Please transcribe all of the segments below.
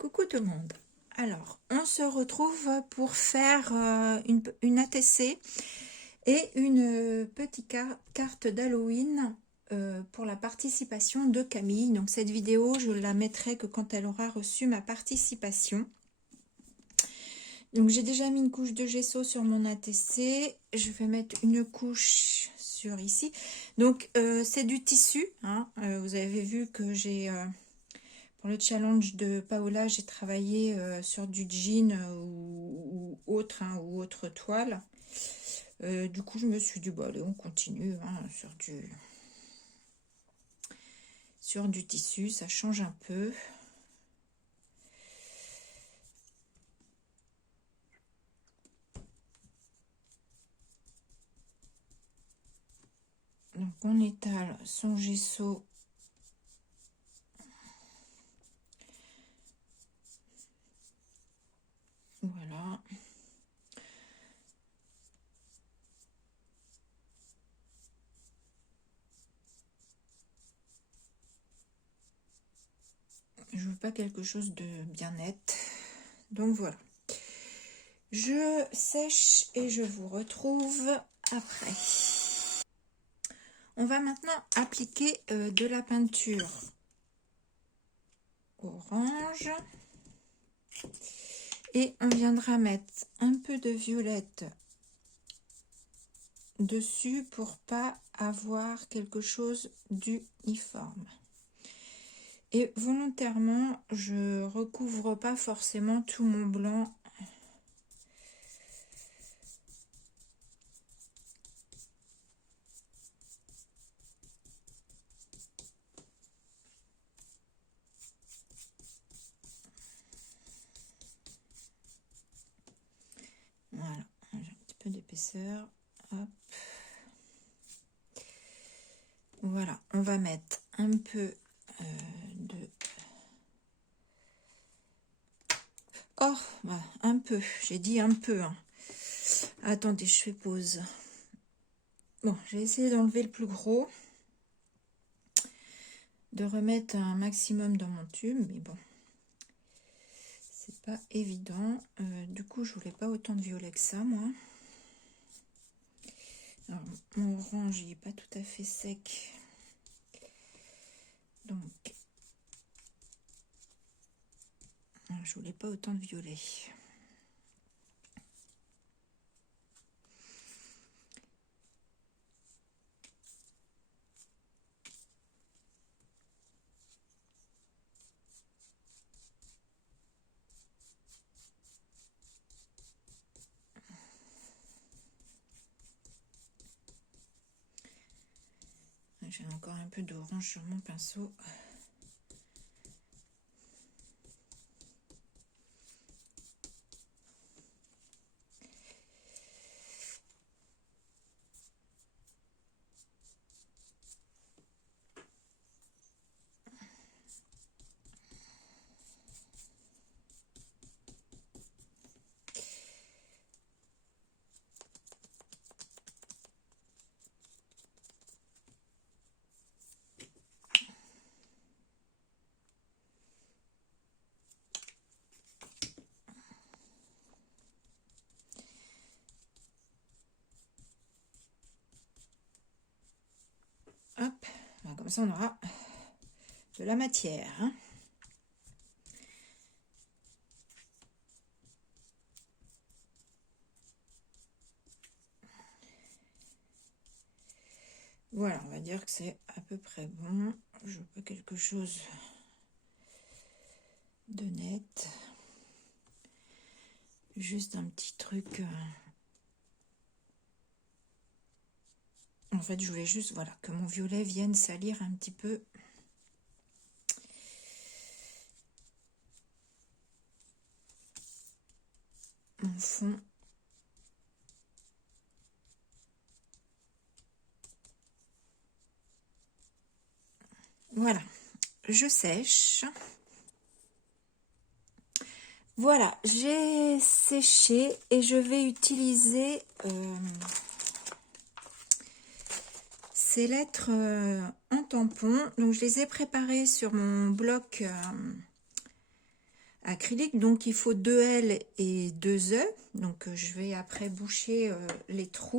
Coucou tout le monde. Alors, on se retrouve pour faire une ATC et une petite carte d'Halloween pour la participation de Camille. Donc cette vidéo, je la mettrai que quand elle aura reçu ma participation. Donc j'ai déjà mis une couche de gesso sur mon ATC. Je vais mettre une couche sur ici. Donc c'est du tissu. Hein. Vous avez vu que j'ai... pour le challenge de Paola, j'ai travaillé sur du jean ou autre, hein, ou autre toile. Du coup, je me suis dit, bon, allez, on continue hein, sur du tissu, ça change un peu. Donc, on étale son gesso. Voilà. Je veux pas quelque chose de bien net. Donc, voilà. Je sèche et je vous retrouve après. On va maintenant appliquer de la peinture orange. Et on viendra mettre un peu de violette dessus pour pas avoir quelque chose d'uniforme. Et volontairement, je recouvre pas forcément tout mon blanc. Voilà, j'ai un petit peu d'épaisseur. Hop. Voilà, on va mettre un peu de... Oh, bah, un peu, j'ai dit un peu. Hein. Attendez, je fais pause. Bon, j'ai essayé d'enlever le plus gros. De remettre un maximum dans mon tube, mais bon. C'est pas évident. Du coup, je voulais pas autant de violet que ça, moi. Alors, mon orange, il est pas tout à fait sec. Donc, je voulais pas autant de violet. J'ai encore un peu d'orange sur mon pinceau. Hop, comme ça on aura de la matière. Hein. Voilà, on va dire que c'est à peu près bon. Je veux pas quelque chose de net. Juste un petit truc. En fait, je voulais juste, voilà, que mon violet vienne salir un petit peu. Mon fond. Voilà, je sèche. Voilà, j'ai séché et je vais utiliser ces lettres en tampon. Donc, je les ai préparées sur mon bloc acrylique. Donc il faut 2 L et 2 E. Donc je vais après boucher les trous.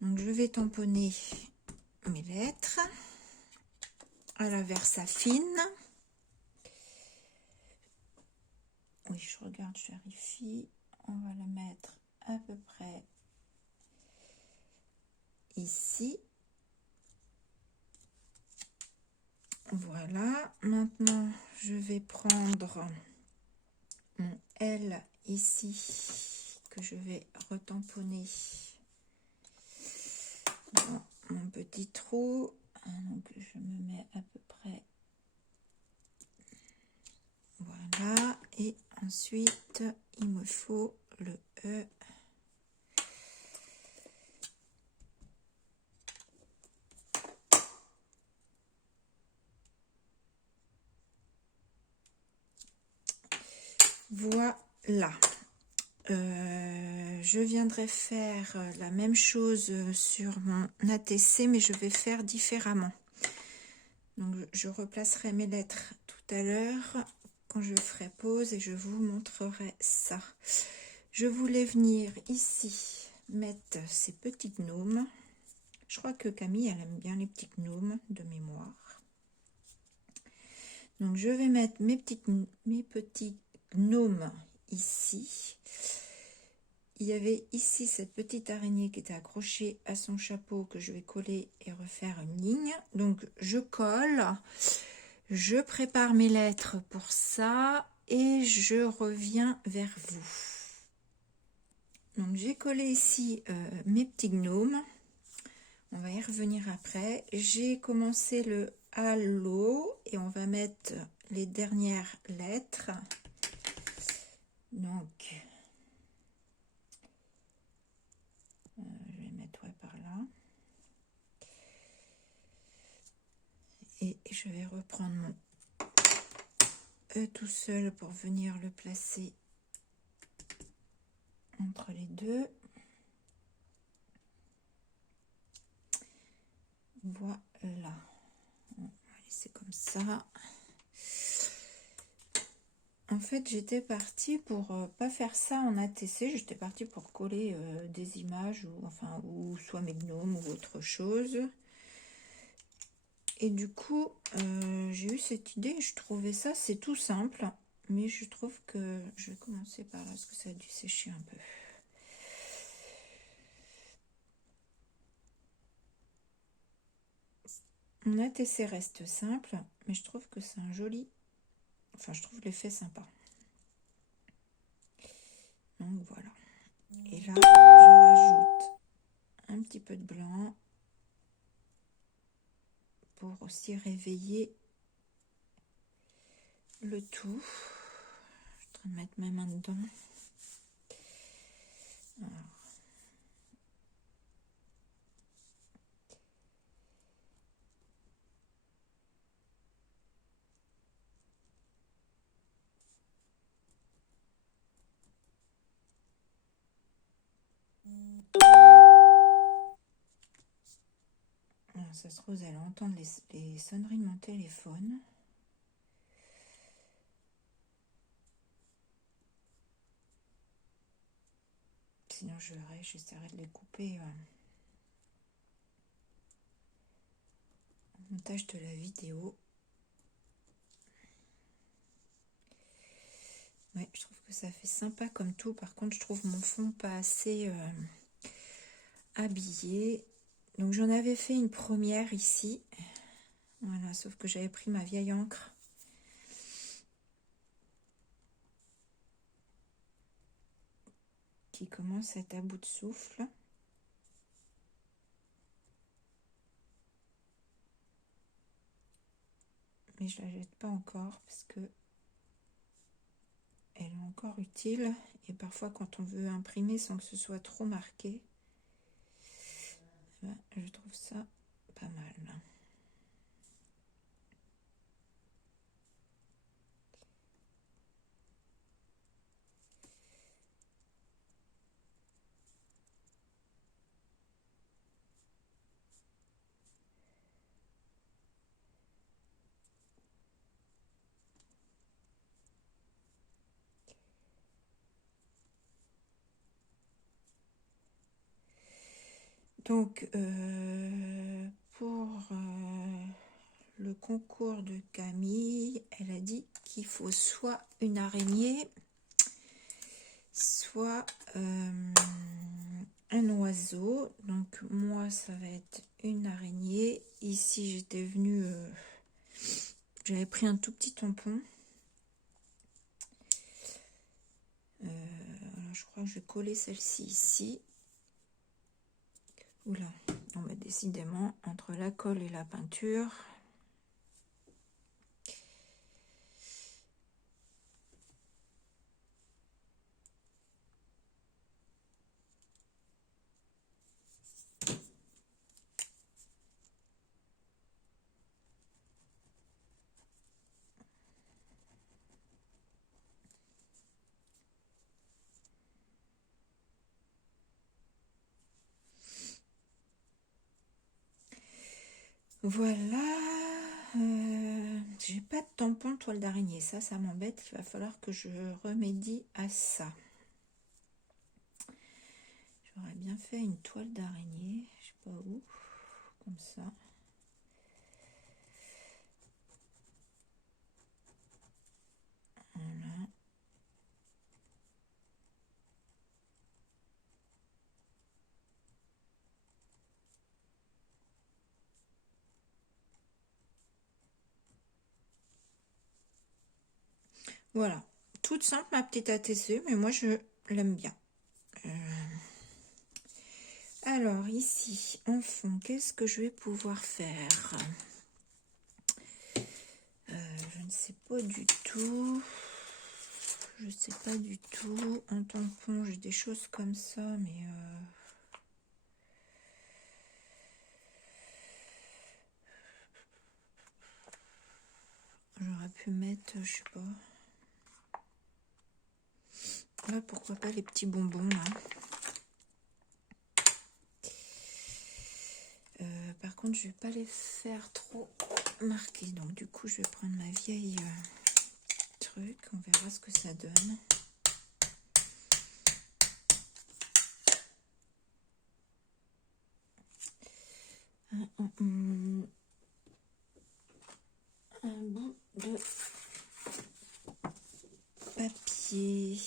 Donc je vais tamponner mes lettres à la Versafine. Oui, je regarde, je vérifie. On va la mettre à peu près ici. Voilà. Maintenant, je vais prendre mon L ici que je vais retamponner dans mon petit trou. Donc, je me mets à peu près. Voilà. Et ensuite, il me faut le E. Voilà. Je viendrai faire la même chose sur mon ATC, mais je vais faire différemment. Donc, je replacerai mes lettres tout à l'heure quand je ferai pause et je vous montrerai ça. Je voulais venir ici mettre ces petits gnomes. Je crois que Camille, elle aime bien les petits gnomes de mémoire. Donc, je vais mettre mes petits gnomes ici. Il y avait ici cette petite araignée qui était accrochée à son chapeau que je vais coller et refaire une ligne. Donc je colle, je prépare mes lettres pour ça et je reviens vers vous. Donc j'ai collé ici mes petits gnomes. On va y revenir après. J'ai commencé le halo et on va mettre les dernières lettres. Donc je vais mettre par là. Et je vais reprendre mon E tout seul pour venir le placer entre les deux. Voilà. On va laisser comme ça. En fait, j'étais partie pour pas faire ça en ATC. J'étais partie pour coller des images ou soit mes gnomes ou autre chose. Et du coup, j'ai eu cette idée. Je trouvais ça, c'est tout simple. Mais je trouve que je vais commencer par là parce que ça a dû sécher un peu. Mon ATC reste simple, mais je trouve que c'est un joli... Enfin, je trouve l'effet sympa. Donc voilà. Et là, je rajoute un petit peu de blanc pour aussi réveiller le tout. Je suis en train de mettre mes mains dedans. Alors. Alors, ça se trouve, vous allez entendre les sonneries de mon téléphone. Sinon, j'essaierai de les couper au montage de la vidéo. Ouais, je trouve que ça fait sympa comme tout. Par contre, je trouve mon fond pas assez habillé. Donc, j'en avais fait une première ici. Voilà, sauf que j'avais pris ma vieille encre. Qui commence à être à bout de souffle. Mais je la jette pas encore parce que elle est encore utile. Et parfois, quand on veut imprimer sans que ce soit trop marqué, ben, je trouve ça pas mal. Donc, pour le concours de Camille, elle a dit qu'il faut soit une araignée, soit un oiseau. Donc, moi, ça va être une araignée. Ici, j'étais venue... j'avais pris un tout petit tampon. Alors, je crois que je vais coller celle-ci ici. Oula, non mais décidément, entre la colle et la peinture. Voilà. J'ai pas de tampon toile d'araignée. Ça m'embête. Il va falloir que je remédie à ça. J'aurais bien fait une toile d'araignée. Je sais pas où. Comme ça. Voilà. Voilà. Toute simple ma petite ATC, mais moi je l'aime bien. Alors ici, en fond, qu'est-ce que je vais pouvoir faire? Je ne sais pas du tout. Je sais pas du tout. En tampon, j'ai des choses comme ça, mais... j'aurais pu mettre, je sais pas... Là, pourquoi pas les petits bonbons, là. Par contre, je vais pas les faire trop marqués. Donc, du coup, je vais prendre ma vieille truc. On verra ce que ça donne. Un bout de papier.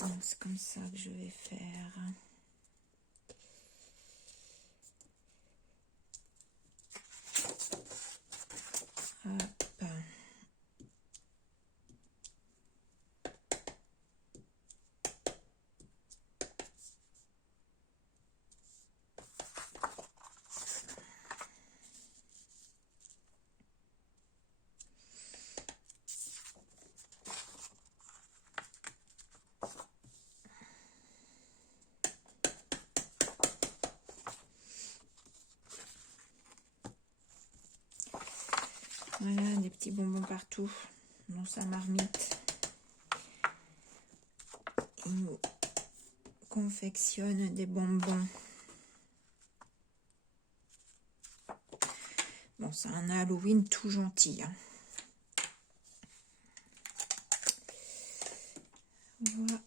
Donc, c'est comme ça que je vais faire. Hop. Voilà, des petits bonbons partout dans sa marmite. Il nous confectionne des bonbons. Bon, c'est un Halloween tout gentil. Hein. Voilà.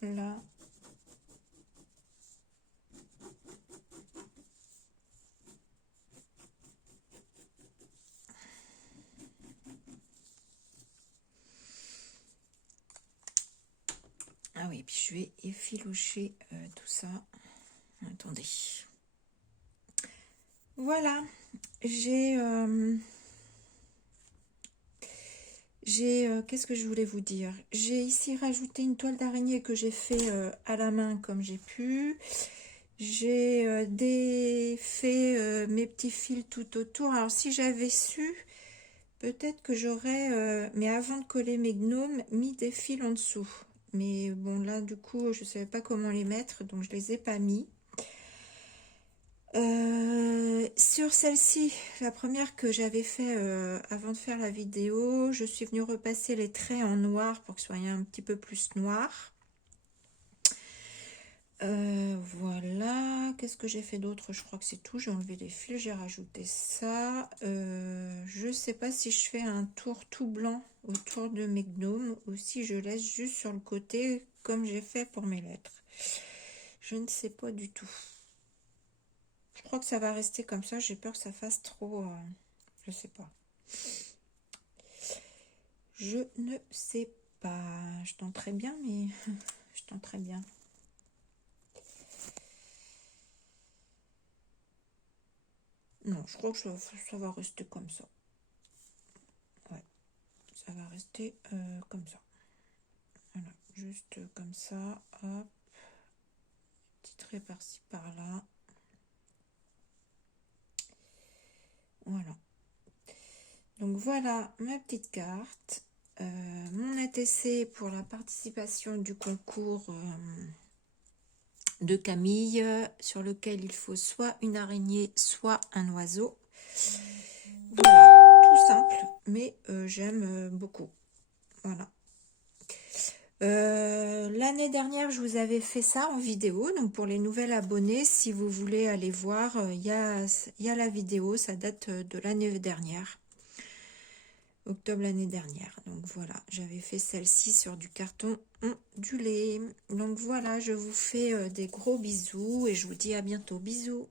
Voilà. Ah oui, puis je vais effilocher tout ça. Attendez. Voilà, qu'est-ce que je voulais vous dire? J'ai ici rajouté une toile d'araignée que j'ai fait à la main comme j'ai pu. J'ai défait mes petits fils tout autour. Alors si j'avais su, peut-être que j'aurais, mais avant de coller mes gnomes, mis des fils en dessous. Mais bon, là du coup, je ne savais pas comment les mettre, donc je les ai pas mis. Sur celle-ci, la première que j'avais fait avant de faire la vidéo, je suis venue repasser les traits en noir pour que ce soit un petit peu plus noir. Voilà, qu'est-ce que j'ai fait d'autre? Je crois que c'est tout. J'ai enlevé les fils, j'ai rajouté ça. Je sais pas si je fais un tour tout blanc autour de mes gnomes ou si je laisse juste sur le côté comme j'ai fait pour mes lettres. Je ne sais pas du tout. Je crois que ça va rester comme ça. J'ai peur que ça fasse trop... je sais pas. Je ne sais pas. Je tenterai bien, mais je tenterai bien. Non, je crois que ça va rester comme ça. Ouais, ça va rester comme ça. Voilà, juste comme ça. Hop. Petit trait par-ci, par-là. Voilà. Donc voilà ma petite carte. Mon ATC pour la participation du concours de Camille, sur lequel il faut soit une araignée, soit un oiseau. Voilà, tout simple, mais j'aime beaucoup. Voilà. L'année dernière, je vous avais fait ça en vidéo. Donc pour les nouvelles abonnés, si vous voulez aller voir, il y a la vidéo. Ça date de l'année dernière. Octobre l'année dernière. Donc voilà, j'avais fait celle-ci sur du carton ondulé. Donc voilà, je vous fais des gros bisous et je vous dis à bientôt. Bisous.